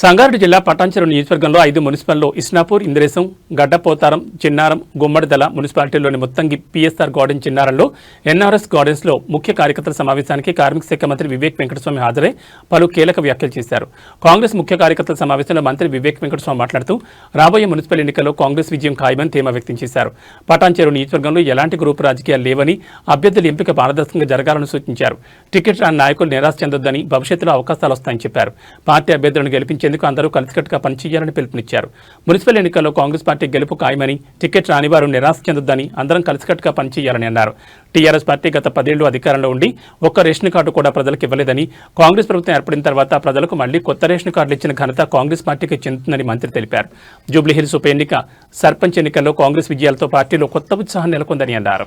సంగారెడ్డి జిల్లా పటాన్చెరు నియోజకవర్గంలో 5 మున్సిపల్లో ఇస్నాపూర్, ఇంద్రేశం, గడ్డపోతారం, చిన్నారం, గుమ్మడిదల మున్సిపాలిటీల్లోని ముత్తంగి, పిఎస్ఆర్ గార్డెన్, చిన్నారంలో ఎన్ఆర్ఎస్ గార్డెన్స్లో ముఖ్య కార్యకర్తల సమావేశానికి కార్మిక శాఖ మంత్రి వివేక్ వెంకటస్వామి హాజరై పలు కీలక వ్యాఖ్యలు చేశారు. కాంగ్రెస్ ముఖ్య కార్యకర్తల సమావేశంలో మంత్రి వివేక్ వెంకటస్వామి మాట్లాడుతూ రాబోయే మున్సిపల్ ఎన్నికల్లో కాంగ్రెస్ విజయం ఖాయమని ధీమా వ్యక్తం చేశారు. పటాన్చెరు నియోజకవర్గంలో ఎలాంటి గ్రూపు రాజకీయాలు లేవని, అభ్యర్థుల ఎంపిక పారదర్శకంగా జరగాలని సూచించారు. టికెట్ రాని నాయకులు నిరాశ చెందొద్దని, భవిష్యత్తులో అవకాశాలు వస్తాయని చెప్పారు. పార్టీ అభ్యర్థులను గెలిపించేందుకు అందరూ కలిసికట్టుగా పనిచేయాలని పిలుపునిచ్చారు. మున్సిపల్ ఎన్నికల్లో కాంగ్రెస్ పార్టీ గెలుపు ఖాయమని, టికెట్ రాని వారు నిరాశ చెందొద్దని, అందరం కలిసికట్టుగా పనిచేయాలని అన్నారు. టీఆర్ఎస్ పార్టీ గత 10 ఏళ్లు అధికారంలో ఉండి ఒక్క రేషన్ కార్డు కూడా ప్రజలకు ఇవ్వలేదని, కాంగ్రెస్ ప్రభుత్వం ఏర్పడిన తర్వాత ప్రజలకు మళ్లీ కొత్త రేషన్ కార్డులు ఇచ్చిన ఘనత కాంగ్రెస్ పార్టీకి చెందుతుందని మంత్రి తెలిపారు. జూబ్లీహిల్స్ ఉప ఎన్నిక, సర్పంచ్ ఎన్నికల్లో కాంగ్రెస్ విజయాలతో పార్టీలో కొత్త ఉత్సాహం నెలకొందని అన్నారు.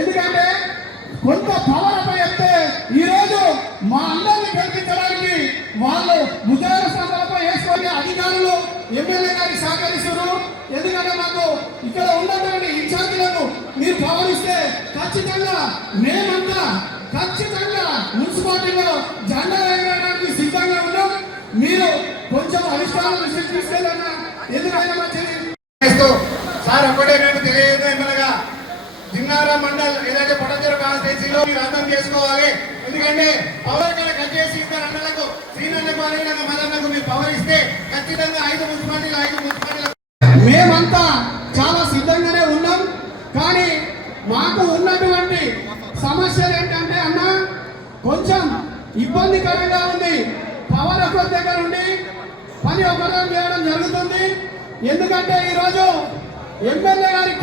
ఎందుకంటే కొంత పవర్ చెప్తే ఈరోజు మా అందరినీ గెలిపించడానికి వాళ్ళు ముద్ర స్థానాలపై వేసుకొని అధికారులు ఎమ్మెల్యే గారికి సహకరిస్తున్నారు. ఎందుకంటే మాకు ఇక్కడ ఉన్నటువంటి ఇన్ఛార్జీలను మీరు పవర్ ఇస్తే ఖచ్చితంగా మేమంతా ఖచ్చితంగా మున్సిపాలిటీలో జెండా ఎగరడానికి సిద్ధంగా ఉన్నాం. మీరు కొంచెం అధిష్టానం తీసుకెళ్ళన్నా ఎందుకైనా మంచిది సార్. ఒకటే నేను తెలియదు ఎమ్మెల్యేగా జిన్నారా మండల్ ఏదైతే పటాన్చెరు కాన్స్టిట్యూన్సీలో మీరు అర్థం చేసుకోవాలి. ఎందుకంటే పవర్ కట్ చేసి ఇద్దరు అన్నలకు, శ్రీనన్నకు, అనిలకు, మదన్నకు మీరు పవర్ ఇస్తే ఖచ్చితంగా 5 మున్సిపాలిటీలు మేమంతా చాలా సిద్ధంగానే ఉన్నాం. కానీ మాకు ఉన్నటువంటి సమస్యలు ఏంటంటే అన్న కొంచెం ఇబ్బందికరంగా ఉంది. పవర్ ఒకరి దగ్గర ఉండి పని ఒకరు చేయడం జరుగుతుంది. ఎందుకంటే ఈరోజు ఎమ్మెల్యే గారి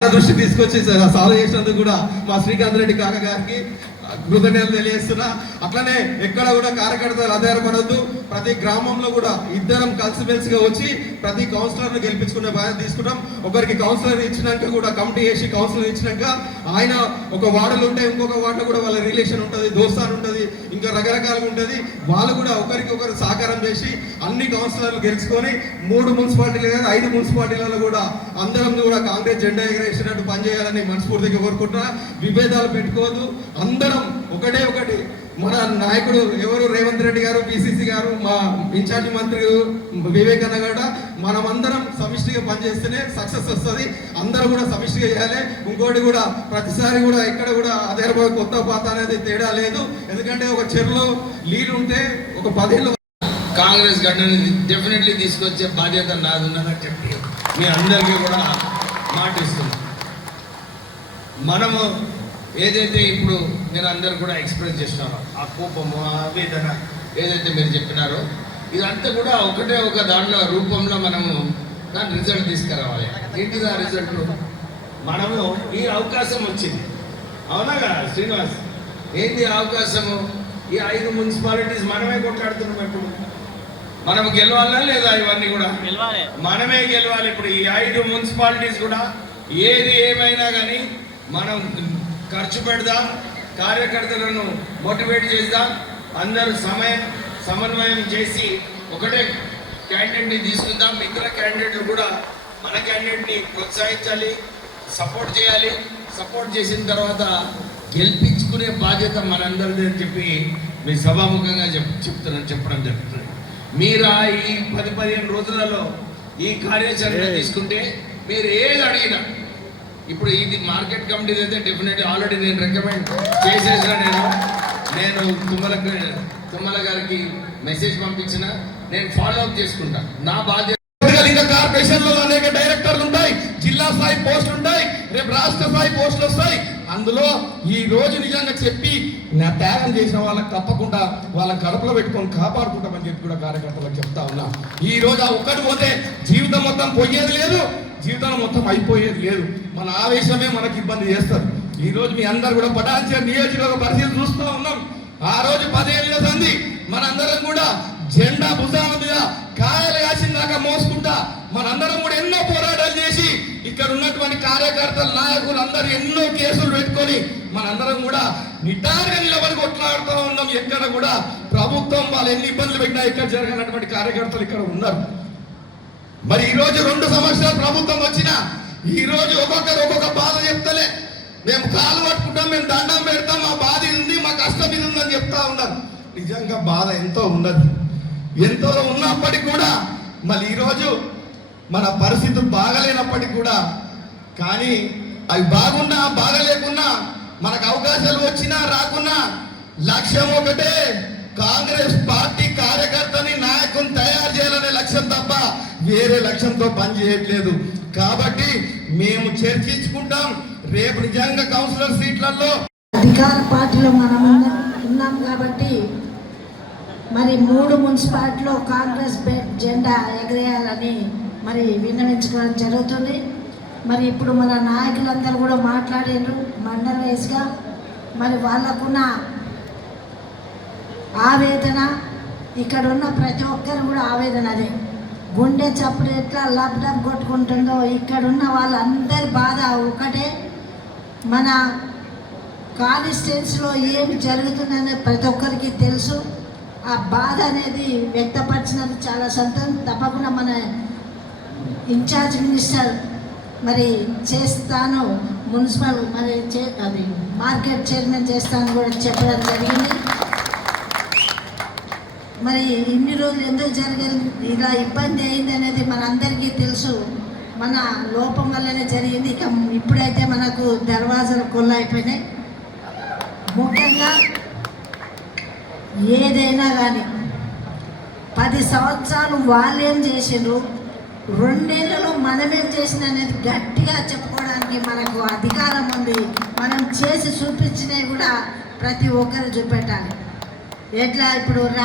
దృష్టి తీసుకొచ్చి సాల్వ్ చేసినందుకు కూడా మా శ్రీకాంత్ రెడ్డి కాక గారికి కృతజ్ఞతలు తెలియజేస్తున్నా. అట్లనే ఎక్కడ కూడా కార్యకర్తలు ఆధారపడద్దు. ప్రతి గ్రామంలో కూడా ఇద్దరం కలిసిమెలిసిగా వచ్చి ప్రతి కౌన్సిలర్ను గెలిపించుకునే బాధ్యత తీసుకుంటాం. ఒకరికి కౌన్సిలర్ ఇచ్చినాక కూడా కమిటీ చేసి కౌన్సిలర్ ఇచ్చినాక ఆయన ఒక వార్డులు ఉంటే ఇంకొక వార్డులో కూడా వాళ్ళ రిలేషన్ ఉంటుంది, దోస్తాను ఉంటుంది, ఇంకా రకరకాలుగా ఉంటుంది. వాళ్ళు కూడా ఒకరికి ఒకరు సహకారం చేసి అన్ని కౌన్సిలర్లు గెలుచుకొని 3 మున్సిపాలిటీలు కానీ 5 మున్సిపాలిటీలలో కూడా అందరం కూడా కాంగ్రెస్ జెండా ఎగరేసినట్టు పనిచేయాలని మనస్ఫూర్తిగా కోరుకుంటున్నా. విభేదాలు పెట్టుకోవద్దు. అందరం ఒకటి మన నాయకుడు ఎవరు రేవంత్ రెడ్డి గారు, పిసిసి గారు, మా ఇన్ఛార్జి మంత్రి వివేక్ అన్న కూడా మనమందరం సమిష్టిగా పనిచేస్తేనే సక్సెస్ వస్తుంది. అందరూ కూడా సమిష్టిగా చేయాలి. ఇంకోటి కూడా ప్రతిసారి కూడా ఎక్కడ కూడా అదే కొత్త పాత అనేది తేడా లేదు. ఎందుకంటే ఒక చెరువులో నీళ్ళు ఉంటే ఒక 10 ఏళ్ళు కాంగ్రెస్ గడ్డని డెఫినెట్లీ తీసుకొచ్చే బాధ్యత నాది ఉన్నదని చెప్పి మీ అందరికీ కూడా మాటిస్తున్నాం. మనము ఏదైతే ఇప్పుడు మీరు అందరు కూడా ఎక్స్ప్రెస్ చేస్తున్నారో ఆ కోపము, ఆ ఆవేదన ఏదైతే మీరు చెప్పినారో ఇదంతా కూడా ఒక దాంట్లో రూపంలో మనము దాని రిజల్ట్ తీసుకురావాలి. ఏంటిది ఆ రిజల్ట్? మనము ఈ అవకాశం వచ్చింది, అవునా కదా శ్రీనివాస్? ఏంటి అవకాశము? ఈ 5 మున్సిపాలిటీస్ మనమే కొట్లాడుతున్నాం. ఇప్పుడు మనం గెలవాలా లేదా? ఇవన్నీ కూడా మనమే గెలవాలి. ఇప్పుడు ఈ 5 మున్సిపాలిటీస్ కూడా ఏది ఏమైనా కానీ మనం ఖర్చు పెడదాం, కార్యకర్తలను మోటివేట్ చేద్దాం, అందరూ సమన్వయం చేసి ఒకటే క్యాండిడేట్ని తీసుకుందాం. మిగతా క్యాండిడేట్లు కూడా మన క్యాండిడేట్ని ప్రోత్సహించాలి, సపోర్ట్ చేయాలి. సపోర్ట్ చేసిన తర్వాత గెలిపించుకునే బాధ్యత మనందరిది అని చెప్పి మీ సభాముఖంగా చెప్పడం జరుగుతుంది. మీరు ఈ 10-15 రోజులలో ఈ కార్యాచరణ తీసుకుంటే మీరు ఏది అడిగినా, ఇప్పుడు ఇది మార్కెట్ కమిటీ అయితే డెఫినెట్లీ ఆల్రెడీ నేను రికమెండ్ చేసేసిన, నేను తుమ్మల గారికి మెసేజ్ పంపించిన, నేను ఫాలో అప్ చేసుకుంటా. నా బాధ్యత. ఇంకా కార్పొరేషన్లో అనేక డైరెక్టర్లు ఉంటాయి, జిల్లా స్థాయి పోస్టులు ఉంటాయి, రేపు రాష్ట్ర స్థాయి పోస్టులు వస్తాయి. అందులో ఈ రోజు నిజంగా చెప్పి నా త్యాగం చేసిన వాళ్ళకి తప్పకుండా వాళ్ళని కడుపులో పెట్టుకొని కాపాడుకుంటామని చెప్పి కూడా కార్యకర్తలకు చెప్తా ఉన్నా. ఈ రోజు ఆ ఒక్కటి పోతే జీవితం మొత్తం పోయేది లేదు, జీవితం మొత్తం అయిపోయేది లేదు. మన ఆవేశమే మనకి ఇబ్బంది చేస్తారు. ఈ రోజు మీ అందరు కూడా పటాన్చెరు నియోజకవర్గ పరిస్థితి చూస్తూ ఉన్నాం. ఆ రోజు 10 ఏళ్ళ సంది మనందరం కూడా జెండా భుజాల మీద కాయలు కాసిన దాకా మోసుకుంటా మనందరం కూడా ఎన్నో పోరాటాలు చేసి ఇక్కడ ఉన్నటువంటి కార్యకర్తలు, నాయకులు అందరూ ఎన్నో కేసులు పెట్టుకొని మనందరం కూడా నిటారుగా నిలబడి కొట్లాడుతూ ఉన్నాం. ఎక్కడ కూడా ప్రభుత్వం వాళ్ళు ఎన్ని ఇబ్బందులు పెట్టినా ఇక్కడ జరగనటువంటి కార్యకర్తలు ఇక్కడ ఉన్నారు. మరి ఈ రోజు 2 సంవత్సరాలు ప్రభుత్వం వచ్చినా ఈ రోజు ఒక్కొక్క బాధ చెప్తలే. మేము కాలు పట్టుకుంటాం, మేము దండం పెడతాం, మా బాధ ఉంది, నిజంగా బాధ ఎంతో ఉన్నది. ఎంతో ఉన్నప్పటికీ కూడా మళ్ళీ ఈరోజు మన పరిస్థితులు బాగలేనప్పటికీ కూడా, కానీ అవి బాగున్నా బాగలేకున్నా మనకు అవకాశాలు వచ్చినా రాకున్నా లక్ష్యం ఒకటే, కాంగ్రెస్ పార్టీ కార్యకర్తని నాయకుని తయారు చేయాలనే లక్ష్యం తప్ప వేరే లక్ష్యంతో పనిచేయట్లేదు. కాబట్టి మేము చర్చించుకుంటాం. రేపు నిజంగా కౌన్సిలర్ సీట్లలో అధికార పార్టీలో మనం ఉన్నాం కాబట్టి మరి 3 మున్సిపాలిటీలో కాంగ్రెస్ జెండా ఎగరేయాలని మరి విన్నవించుకోవడం జరుగుతుంది. మరి ఇప్పుడు మన నాయకులందరూ కూడా మాట్లాడారు మండల వైస్గా. మరి వాళ్ళకున్న ఆవేదన, ఇక్కడ ఉన్న ప్రతి ఒక్కరు కూడా ఆవేదన అదే. గుండె చప్పుడు ఎట్లా లబ్డబ్ కొట్టుకుంటుందో ఇక్కడున్న వాళ్ళందరి బాధ ఒకటే. మన కాన్స్టిట్యున్సీలో ఏమి జరుగుతుందనేది ప్రతి ఒక్కరికి తెలుసు. ఆ బాధ అనేది వ్యక్తపరిచినందుకు చాలా సంతోషం. తప్పకుండా మన ఇన్ఛార్జ్ మినిస్టర్ మరి చేస్తాను, మున్సిపల్ మరి అది మార్కెట్ చైర్మన్ చేస్తాను కూడా చెప్పడం జరిగింది. మరి ఇన్ని రోజులు ఎందుకు జరిగింది, ఇలా ఇబ్బంది అయింది అనేది మనందరికీ తెలుసు. మన లోపం వల్లనే జరిగింది. ఇక ఇప్పుడైతే మనకు దర్వాజాలు కొల్లైపోయినాయి. ముఖ్యంగా ఏదైనా కానీ 10 సంవత్సరాలు వాళ్ళేం చేసిండ్రు, 2 ఏళ్లలో మనమేం చేసిన అనేది గట్టిగా చెప్పుకోవడానికి మనకు అధికారం ఉంది. మనం చేసి చూపించినవి కూడా ప్రతి ఒక్కరు చూపెట్టాలి. ఎట్లా ఇప్పుడు